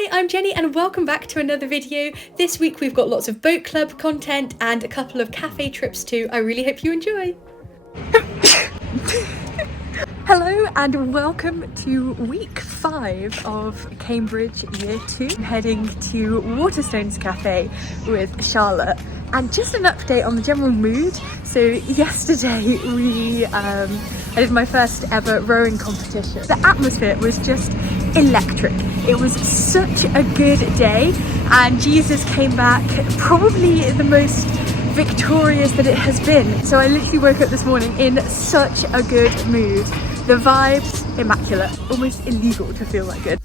Hi, I'm Jenny and welcome back to another video. This week we've got lots of boat club content and a couple of cafe trips too. I really hope you enjoy. Hello and welcome to week 5 of Cambridge Year 2. I'm heading to Waterstones Cafe with Charlotte. And just an update on the general mood. So yesterday I did my first ever rowing competition. The atmosphere was just electric. It was such a good day and Jesus came back probably the most victorious that it has been. So I literally woke up this morning in such a good mood. The vibes, immaculate. Almost illegal to feel that good.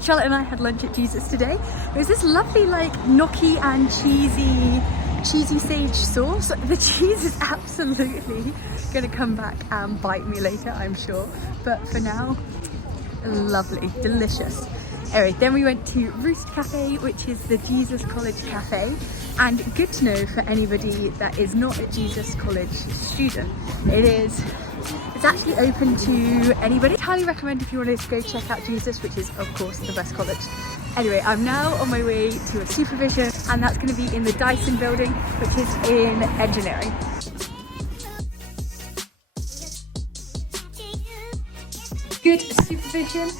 Charlotte and I had lunch at Jesus today. It was this lovely like gnocchi and cheesy sage sauce. The cheese is absolutely gonna come back and bite me later, I'm sure. But for now, lovely, delicious. Anyway, then we went to Roost Cafe, which is the Jesus College Cafe. And good to know for anybody that is not a Jesus College student, it's actually open to anybody. I highly recommend if you want to go check out Jesus, which is of course the best college. Anyway, I'm now on my way to a supervision and that's going to be in the Dyson building, which is in engineering. Good supervision.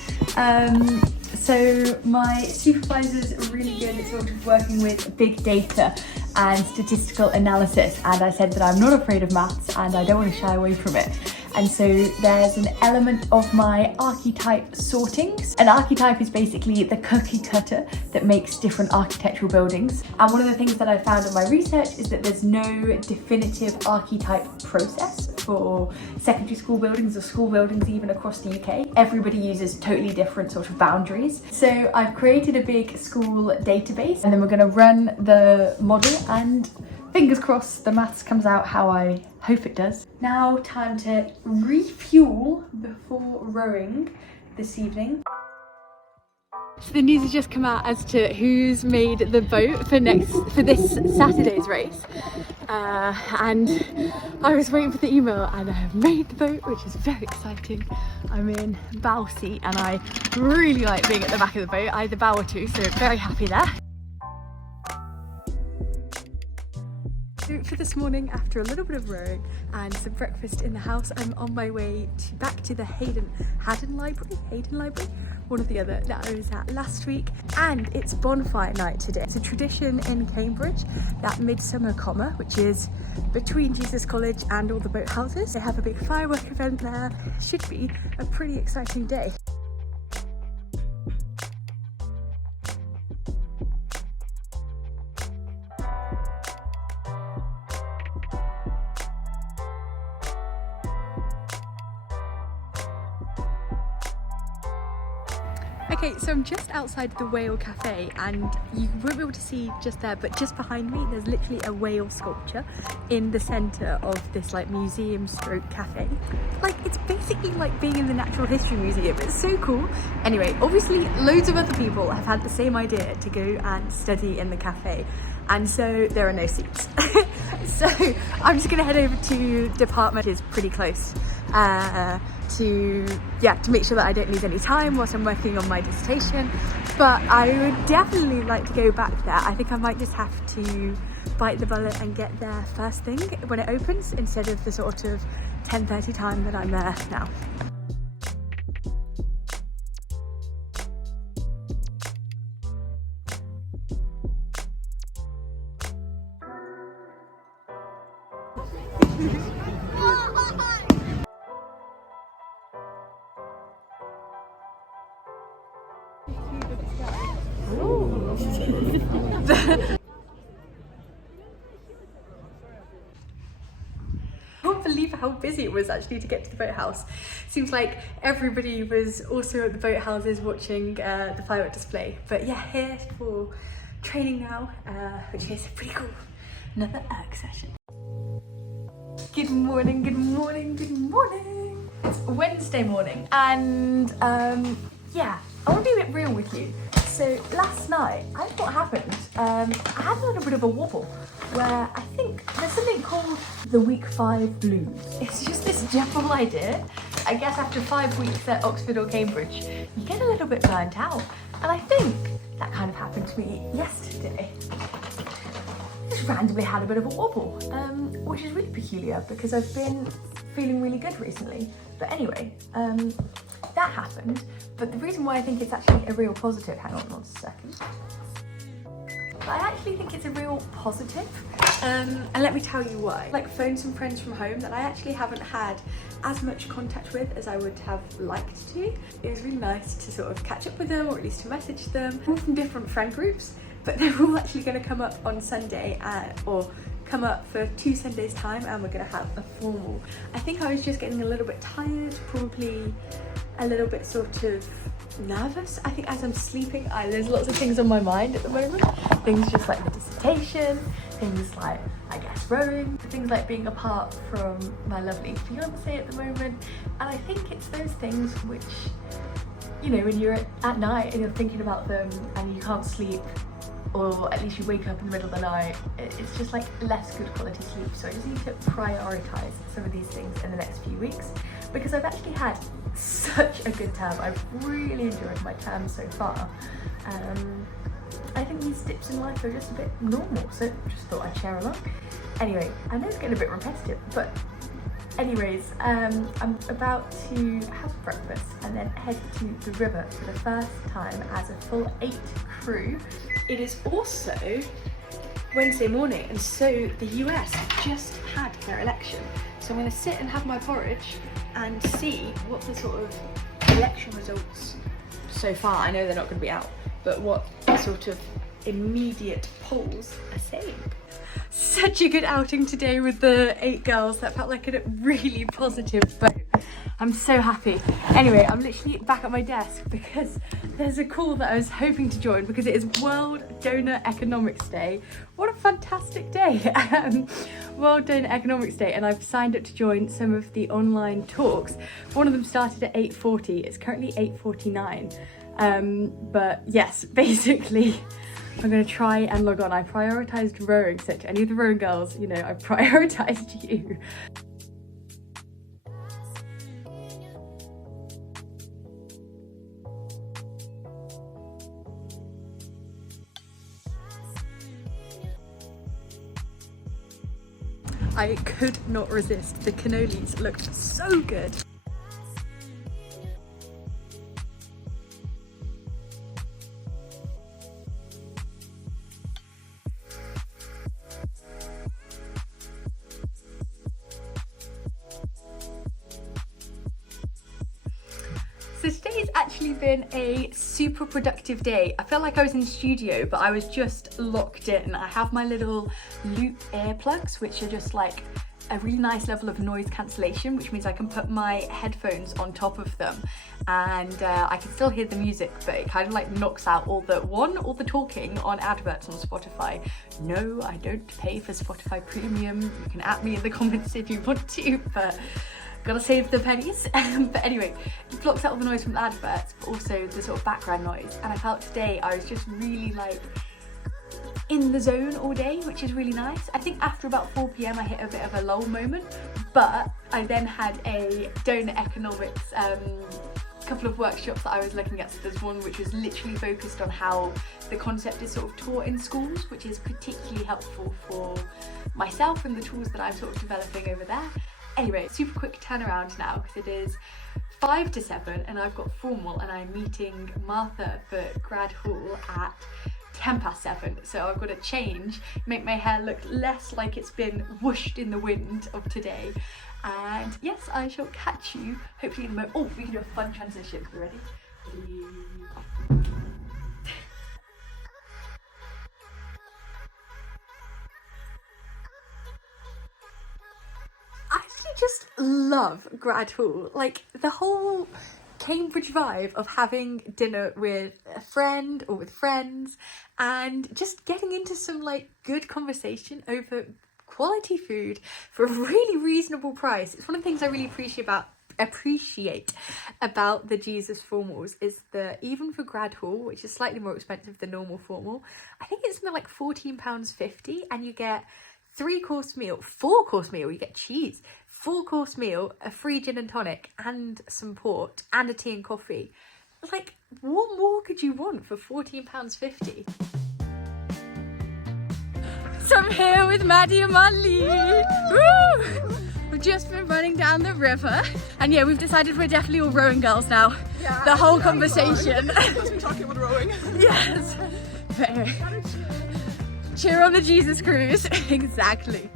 So my supervisor's really good at sort of working with big data and statistical analysis, and I said that I'm not afraid of maths and I don't want to shy away from it. And so there's an element of my archetype sortings. An archetype is basically the cookie cutter that makes different architectural buildings. And one of the things that I found in my research is that there's no definitive archetype process for secondary school buildings or school buildings even across the UK. Everybody uses totally different sort of boundaries. So I've created a big school database and then we're going to run the model and fingers crossed the maths comes out how I hope it does. Now time to refuel before rowing this evening. So the news has just come out as to who's made the boat for this Saturday's race. And I was waiting for the email and I have made the boat, which is very exciting. I'm in bow seat and I really like being at the back of the boat, either bow or two, so very happy there. For this morning, after a little bit of rowing and some breakfast in the house, I'm on my way back to the Haddon Library, one or the other, that I was at last week. And it's bonfire night today. It's a tradition in Cambridge, that midsummer comma, which is between Jesus College and all the boathouses. They have a big firework event there. Should be a pretty exciting day. Okay, so I'm just outside the whale cafe and you won't be able to see just there, but just behind me there's literally a whale sculpture in the centre of this like museum stroke cafe. Like it's basically like being in the Natural History Museum. It's so cool. Anyway, obviously loads of other people have had the same idea to go and study in the cafe, and so there are no seats. So I'm just gonna head over to department, which is pretty close, to make sure that I don't lose any time whilst I'm working on my dissertation. But I would definitely like to go back there. I think I might just have to bite the bullet and get there first thing when it opens instead of the sort of 10:30 time that I'm there now. I can't believe how busy it was actually to get to the boathouse. Seems like everybody was also at the boathouses watching the firework display. But yeah, here for training now, which is pretty cool. Another erg session. Good morning, good morning, good morning. It's Wednesday morning and yeah, I want to be a bit real with you. So last night, I don't know what happened. I had a little bit of a wobble where I think there's something called the week 5 blues. It's just this general idea. I guess after 5 weeks at Oxford or Cambridge, you get a little bit burnt out. And I think that kind of happened to me yesterday. Just randomly had a bit of a wobble, which is really peculiar because I've been feeling really good recently. But anyway, that happened. But the reason why I think it's actually a real positive, hang on one second. I actually think it's a real positive, and let me tell you why. Like, phoned some friends from home that I actually haven't had as much contact with as I would have liked to. It was really nice to sort of catch up with them, or at least to message them. All from different friend groups, but they're all actually going to come up on Sunday, or come up for 2 Sundays time, and we're going to have a formal. I think I was just getting a little bit tired, probably a little bit sort of nervous. I think as I'm sleeping, there's lots of things on my mind at the moment. Things just like the dissertation, things like, I guess, rowing, things like being apart from my lovely fiance at the moment. And I think it's those things which, you know, when you're at night and you're thinking about them and you can't sleep, or at least you wake up in the middle of the night, it's just like less good quality sleep. So I just need to prioritise some of these things in the next few weeks, because I've actually had such a good term. I've really enjoyed my term so far. I think these dips in life are just a bit normal, so just thought I'd share along. Anyway, I know it's getting a bit repetitive, but anyways, I'm about to have breakfast and then head to the river for the first time as a full 8 crew. It is also Wednesday morning, and so the US just had their election. So I'm going to sit and have my porridge and see what the sort of election results so far, I know they're not going to be out, but what the sort of immediate polls are saying. Such a good outing today with the 8 girls. That felt like a really positive vote. I'm so happy. Anyway, I'm literally back at my desk because there's a call that I was hoping to join because it is World Donor Economics Day. What a fantastic day. World Donor Economics Day, and I've signed up to join some of the online talks. One of them started at 8:40. It's currently 8:49. But yes, basically, I'm going to try and log on. I prioritised rowing, so to any of the rowing girls, you know, I prioritised you. I could not resist. The cannolis looked so good. So today's actually been a super productive day. I felt like I was in the studio, but I was just locked in. I have my little loop earplugs, which are just like a really nice level of noise cancellation, which means I can put my headphones on top of them, and I can still hear the music, but it kind of like knocks out all the talking on adverts on Spotify. No, I don't pay for Spotify Premium. You can at me in the comments if you want to, but gotta save the pennies. But anyway, it blocks out all the noise from the adverts, but also the sort of background noise. And I felt today I was just really like in the zone all day, which is really nice. I think after about 4 PM I hit a bit of a lull moment, but I then had a donor economics couple of workshops that I was looking at. So there's one which was literally focused on how the concept is sort of taught in schools, which is particularly helpful for myself and the tools that I'm sort of developing over there. Anyway, super quick turnaround now because it is 5 to 7 and I've got formal, and I'm meeting Martha for Grad Hall at 7:10. So I've got to change, make my hair look less like it's been whooshed in the wind of today. And yes, I shall catch you hopefully in a moment. Oh, we can do a fun transition. You ready? I actually just love Grad Hall. Like, the whole Cambridge vibe of having dinner with a friend or with friends and just getting into some like good conversation over quality food for a really reasonable price. It's one of the things I really appreciate appreciate about the Jesus formals is that even for grad hall, which is slightly more expensive than normal formal, I think it's something like £14.50, and you get 3-course meal, 4-course meal, you get cheese, 4-course meal, a free gin and tonic and some port and a tea and coffee. Like, what more could you want for £14.50? So I'm here with Maddie and Marlene. Woo! We've just been running down the river, and yeah, we've decided we're definitely all rowing girls now. Yeah, the whole conversation. Because we're talking about rowing. Yes. Cheer on the Jesus cruise. Exactly.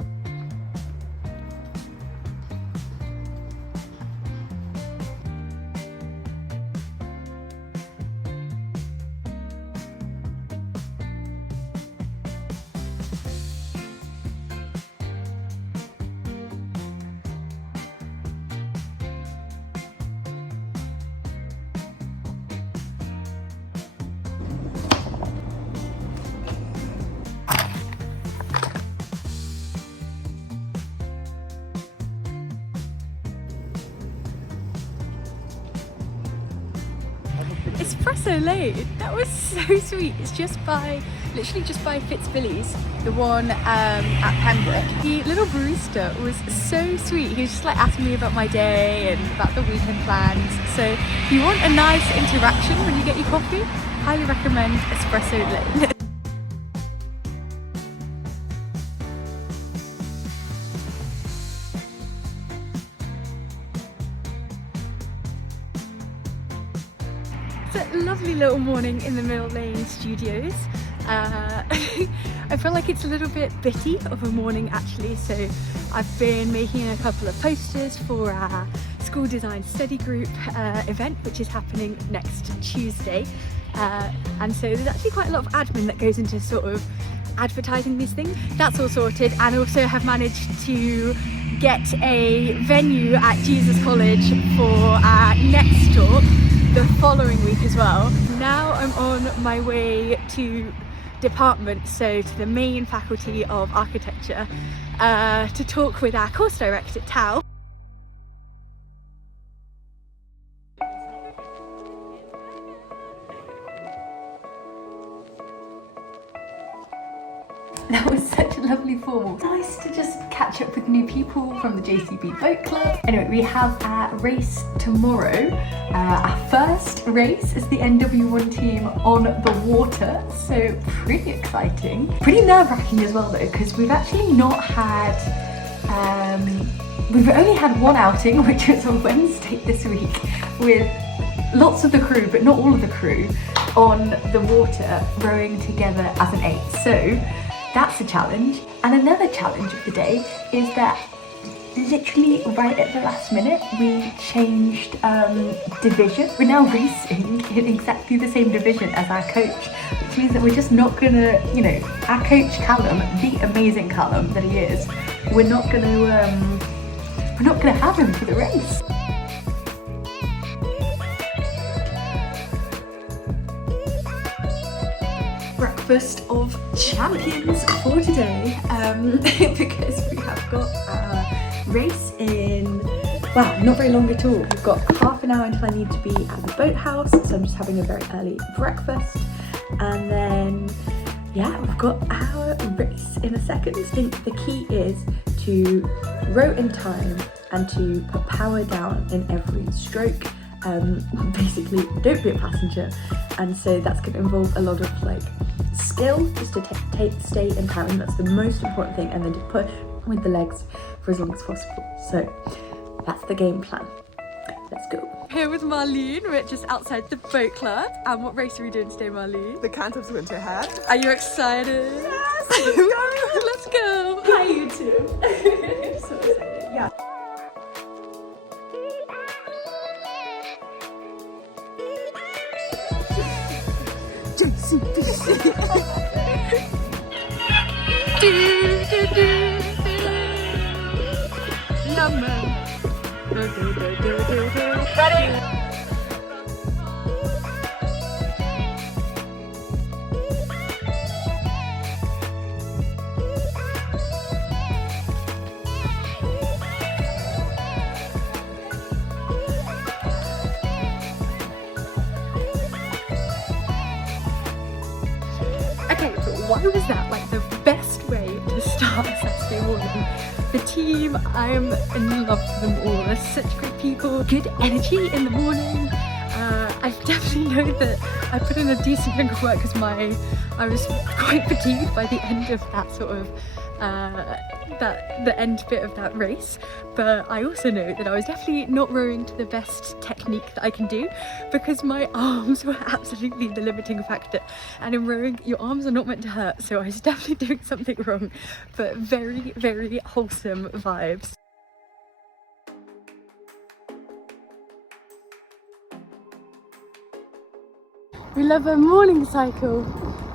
Espresso late, that was so sweet. It's literally just by Fitzbilly's, the one at Pembroke. The little barista was so sweet. He was just like asking me about my day and about the weekend plans. So if you want a nice interaction when you get your coffee, highly recommend Espresso late. It's a lovely little morning in the Mill Lane Studios. I feel like it's a little bit bitty of a morning actually, so I've been making a couple of posters for our school design study group event, which is happening next Tuesday, and so there's actually quite a lot of admin that goes into sort of advertising these things. That's all sorted, and also have managed to get a venue at Jesus College for our next talk the following week as well. Now I'm on my way to department, so to the main faculty of architecture, to talk with our course director Tao. That was such a lovely formal. Nice to just catch up with new people from the JCB boat club. Anyway, we have our race tomorrow. Our first race is the NW1 team on the water, so pretty exciting. Pretty nerve-wracking as well though, because we've actually not had, we've only had one outing, which was on Wednesday this week, with lots of the crew, but not all of the crew, on the water rowing together as an 8. So that's a challenge. And another challenge of the day is that literally right at the last minute we changed division. We're now racing in exactly the same division as our coach, which means that we're just not gonna, you know, our coach Callum, the amazing Callum that he is, we're not gonna have him for the race. Breakfast of champions for today, because we have got our race in, well, not very long at all. We've got half an hour until I need to be at the boathouse, so I'm just having a very early breakfast, and then yeah, we've got our race in a second. I think the key is to row in time and to put power down in every stroke. Basically, don't be a passenger, and so that's going to involve a lot of like skill, just to stay in time. That's the most important thing, and then to push with the legs for as long as possible. So that's the game plan. Let's go. Here with Marlene, we're just outside the boat club. And what race are we doing today, Marlene? The Cantabs Winter Hat. Are you excited? Yes! Let's go! Let's go! Hi, you two. So excited. Yeah. JCBC. Ready? was that like the best way to start a Saturday morning? The team, I'm in love with them all. They're such great people, good energy in the morning. I definitely know that I put in a decent chunk of work because I was quite fatigued by the end of that sort of the end bit of that race, but I also know that I was definitely not rowing to the best technique that I can do because my arms were absolutely the limiting factor, and in rowing your arms are not meant to hurt, so I was definitely doing something wrong, but very, very wholesome vibes. We love a morning cycle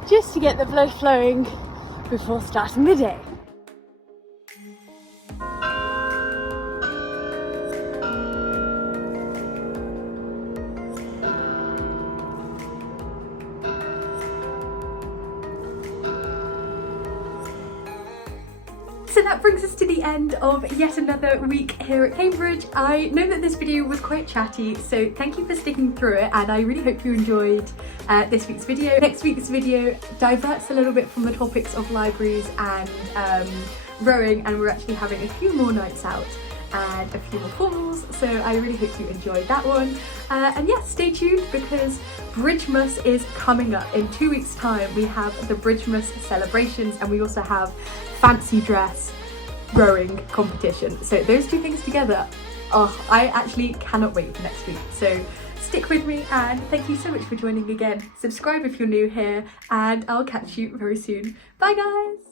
just to get the blood flowing before starting the day. So that brings us to the end of yet another week here at Cambridge. I know that this video was quite chatty, so thank you for sticking through it, and I really hope you enjoyed this week's video. Next week's video diverts a little bit from the topics of libraries and rowing, and we're actually having a few more nights out and a few more formals, so I really hope you enjoyed that one. And yeah, stay tuned because Bridgemas is coming up. In 2 weeks' time we have the Bridgemas celebrations, and we also have fancy dress rowing competition. So those two things together, oh, I actually cannot wait for next week. So stick with me, and thank you so much for joining again. Subscribe if you're new here, and I'll catch you very soon. Bye guys!